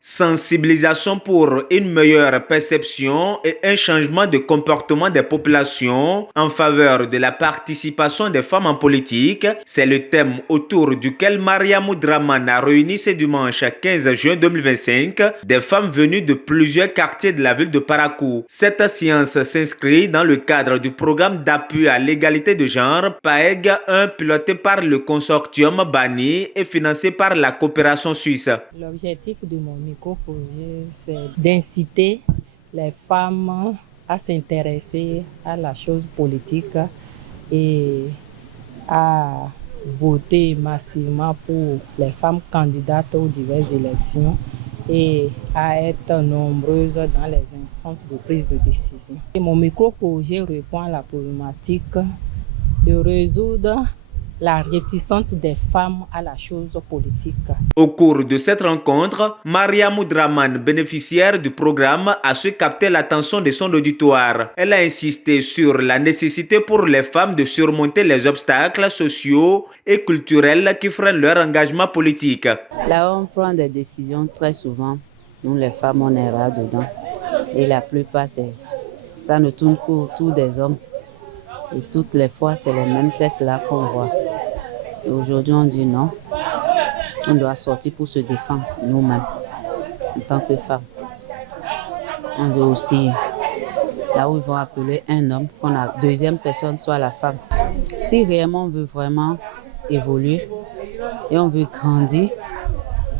Sensibilisation pour une meilleure perception et un changement de comportement des populations en faveur de la participation des femmes en politique, c'est le thème autour duquel Mariamou Draman a réuni ce dimanche 15 juin 2025 des femmes venues de plusieurs quartiers de la ville de Parakou. Cette séance s'inscrit dans le cadre du programme d'appui à l'égalité de genre PAEG 1 piloté par le consortium Bani et financé par la coopération suisse. L'objectif de mon micro-projet, c'est d'inciter les femmes à s'intéresser à la chose politique et à voter massivement pour les femmes candidates aux diverses élections et à être nombreuses dans les instances de prise de décision. Et mon micro-projet répond à la problématique de résoudre la réticence des femmes à la chose politique. Au cours de cette rencontre, Mariamou Draman, bénéficiaire du programme, a su capter l'attention de son auditoire. Elle a insisté sur la nécessité pour les femmes de surmonter les obstacles sociaux et culturels qui freinent leur engagement politique. Là, on prend des décisions très souvent. Nous, les femmes, on est rares dedans. Et la plupart, ça ne tourne qu'autour des hommes. Et toutes les fois, c'est les mêmes têtes là qu'on voit. Et aujourd'hui, on dit non. On doit sortir pour se défendre nous-mêmes, en tant que femmes. On veut aussi, là où ils vont appeler un homme, qu'on a deuxième personne soit la femme. Si réellement on veut vraiment évoluer et on veut grandir,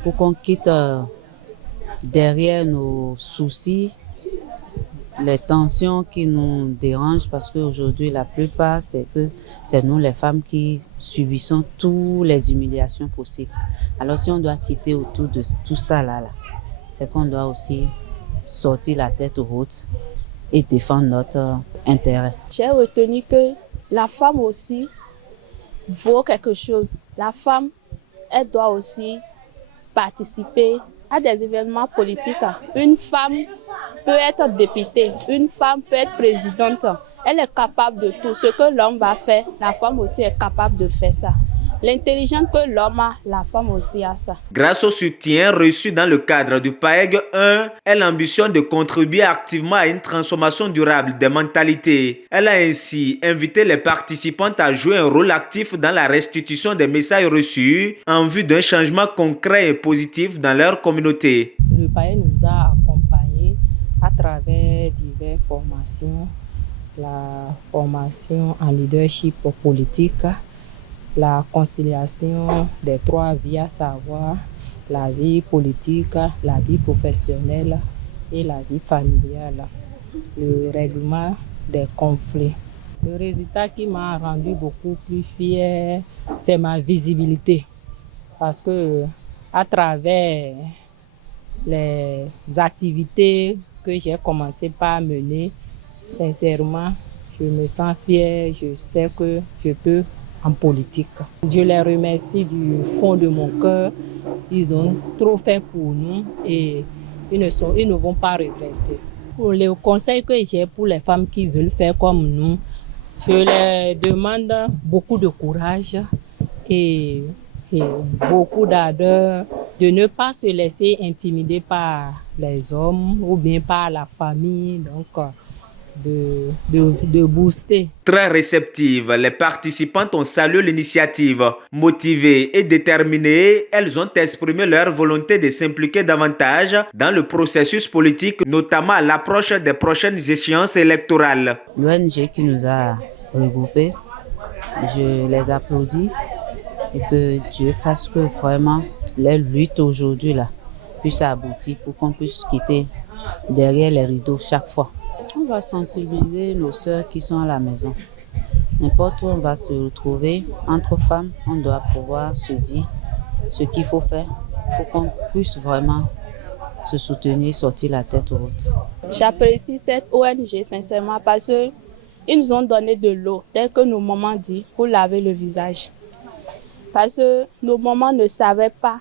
pour qu'on quitte derrière nos soucis, les tensions qui nous dérangent, parce qu'aujourd'hui, la plupart, c'est nous, les femmes, qui subissons toutes les humiliations possibles. Alors, si on doit quitter autour de tout ça, c'est qu'on doit aussi sortir la tête haute et défendre notre intérêt. J'ai retenu que la femme aussi vaut quelque chose. La femme, elle doit aussi participer à des événements politiques. Une femme peut être députée, une femme peut être présidente. Elle est capable de tout. Ce que l'homme va faire, la femme aussi est capable de faire ça. L'intelligence que l'homme a, la femme aussi a ça. Grâce au soutien reçu dans le cadre du PAEG 1, elle ambitionne de contribuer activement à une transformation durable des mentalités. Elle a ainsi invité les participantes à jouer un rôle actif dans la restitution des messages reçus en vue d'un changement concret et positif dans leur communauté. Le PAEG nous a accompagnés à travers diverses formations, la formation en leadership politique, la conciliation des trois vies, à savoir la vie politique, la vie professionnelle et la vie familiale, le règlement des conflits. Le résultat qui m'a rendu beaucoup plus fière, c'est ma visibilité, parce que à travers les activités que j'ai commencé par mener, sincèrement, je me sens fière, je sais que je peux en politique. Je les remercie du fond de mon cœur. Ils ont trop fait pour nous et ils ne vont pas regretter. Pour les conseils que j'ai pour les femmes qui veulent faire comme nous, je leur demande beaucoup de courage et beaucoup d'ardeur, de ne pas se laisser intimider par les hommes ou bien par la famille, donc de booster. Très réceptives, les participantes ont salué l'initiative. Motivées et déterminées, elles ont exprimé leur volonté de s'impliquer davantage dans le processus politique, notamment à l'approche des prochaines échéances électorales. L'ONG qui nous a regroupés, je les applaudis et que Dieu fasse que vraiment les luttes aujourd'hui puissent aboutir pour qu'on puisse quitter derrière les rideaux chaque fois. On va sensibiliser nos sœurs qui sont à la maison. N'importe où on va se retrouver, entre femmes, on doit pouvoir se dire ce qu'il faut faire pour qu'on puisse vraiment se soutenir, sortir la tête haute. J'apprécie cette ONG sincèrement parce qu'ils nous ont donné de l'eau, tel que nos mamans disent, pour laver le visage. Parce que nos mamans ne savaient pas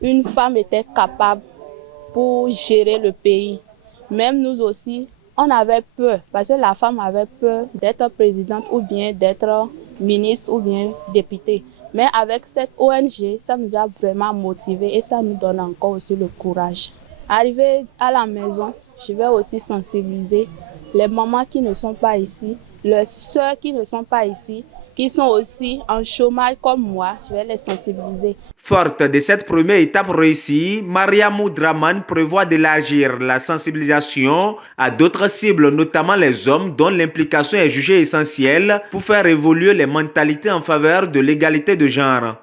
une femme était capable pour gérer le pays. Même nous aussi, on avait peur, parce que la femme avait peur d'être présidente ou bien d'être ministre ou bien députée. Mais avec cette ONG, ça nous a vraiment motivés et ça nous donne encore aussi le courage. Arrivé à la maison, je vais aussi sensibiliser les mamans qui ne sont pas ici, les sœurs qui ne sont pas ici, qui sont aussi en chômage comme moi, je vais les sensibiliser. Forte de cette première étape réussie, Mariamou Dramane prévoit d'élargir la sensibilisation à d'autres cibles, notamment les hommes, dont l'implication est jugée essentielle pour faire évoluer les mentalités en faveur de l'égalité de genre.